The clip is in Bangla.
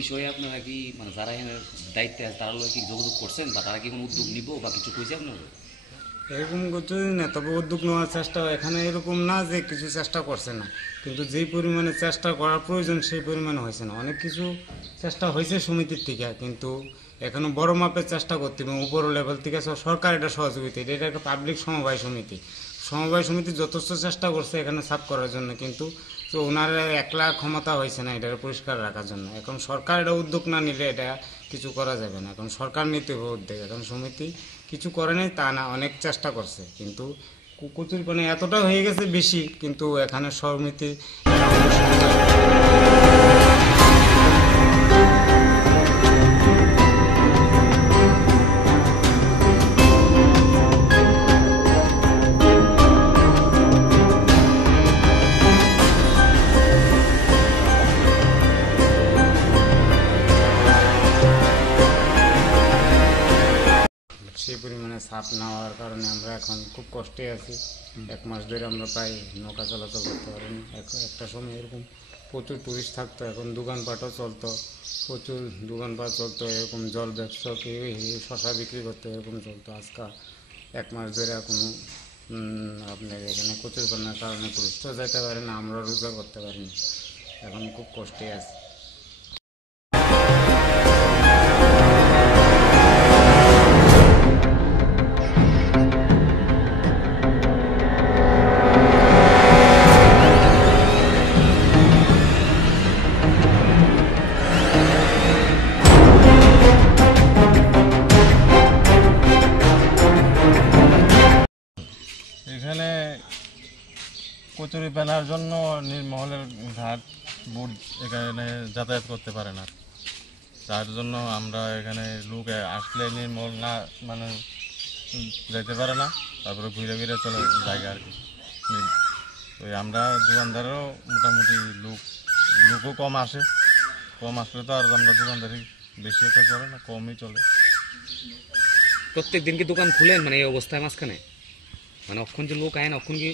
বিষয়ে আপনারা কি মানে যারা এখানে দায়িত্বে আছে তারা কি যোগাযোগ করছেন বা তারা কি কোনো উদ্যোগ নিব বা কিছু কইছে আপনারা? এরকম কিছুই না, তবে উদ্যোগ নেওয়ার চেষ্টা এখানে এরকম না যে কিছু চেষ্টা করছে না, কিন্তু যেই পরিমাণে চেষ্টা করার প্রয়োজন সেই পরিমাণে হয়েছে না। অনেক কিছু চেষ্টা হয়েছে সমিতির থেকে, কিন্তু এখনো বড় মাপের চেষ্টা করতে হবে উপর লেভেল থেকে। সরকার এটা সহযোগিতা, এটা একটা পাবলিক সমবায় সমিতি। সমবায় সমিতি যথেষ্ট চেষ্টা করছে এখানে সাফ করার জন্য, কিন্তু তো ওনার একলা ক্ষমতা হয়েছে না এটা পরিষ্কার রাখার জন্য। এখন সরকার এটা উদ্যোগ না নিলে এটা কিছু করা যাবে না। এখন সরকার নিতে হবে উদ্যোগ। এখন সমিতি কিছু করে নাই তা না, অনেক চেষ্টা করছে, কিন্তু কুচুর মানে এতটা হয়ে গেছে বেশি, কিন্তু এখানে সমিতি সেই পরিমাণে চাপ না হওয়ার কারণে আমরা এখন খুব কষ্টে আছি। 1 মাস ধরে আমরা প্রায় নৌকা চলাচল করতে পারিনি। একটা সময় এরকম প্রচুর টুরিস্ট থাকতো, এখন দোকানপাটও চলতো, প্রচুর দোকানপাট চলতো, এরকম জল ব্যবসা কেউ শশা বিক্রি করতো, এরকম চলতো। আজকাল 1 মাস ধরে কোনো আপনার এখানে প্রচুর করার কারণে টুরিস্টও যেতে পারে না, আমরা রোজগার করতে পারিনি। এখন খুব কষ্টে আছি। এখানে কচুরি ফেলার জন্য নির্মহলের ঘাট বোট এখানে যাতায়াত করতে পারে না, তার জন্য আমরা এখানে লোক আসলে নির্মহল না মানে যেতে পারে না, তারপরে ঘুরে ঘুরে চলে জায়গা আর কি। ওই আমরা দোকানদারও মোটামুটি লোকও কম আসলে তো আর আমরা দোকানদারি বেশি একটা চলে না, কমই চলে। প্রত্যেক দিন কি দোকান খুলেন মানে এই অবস্থায় মাঝখানে? মানে অক্ষণ যে লোক আয় না অক্ষণ কি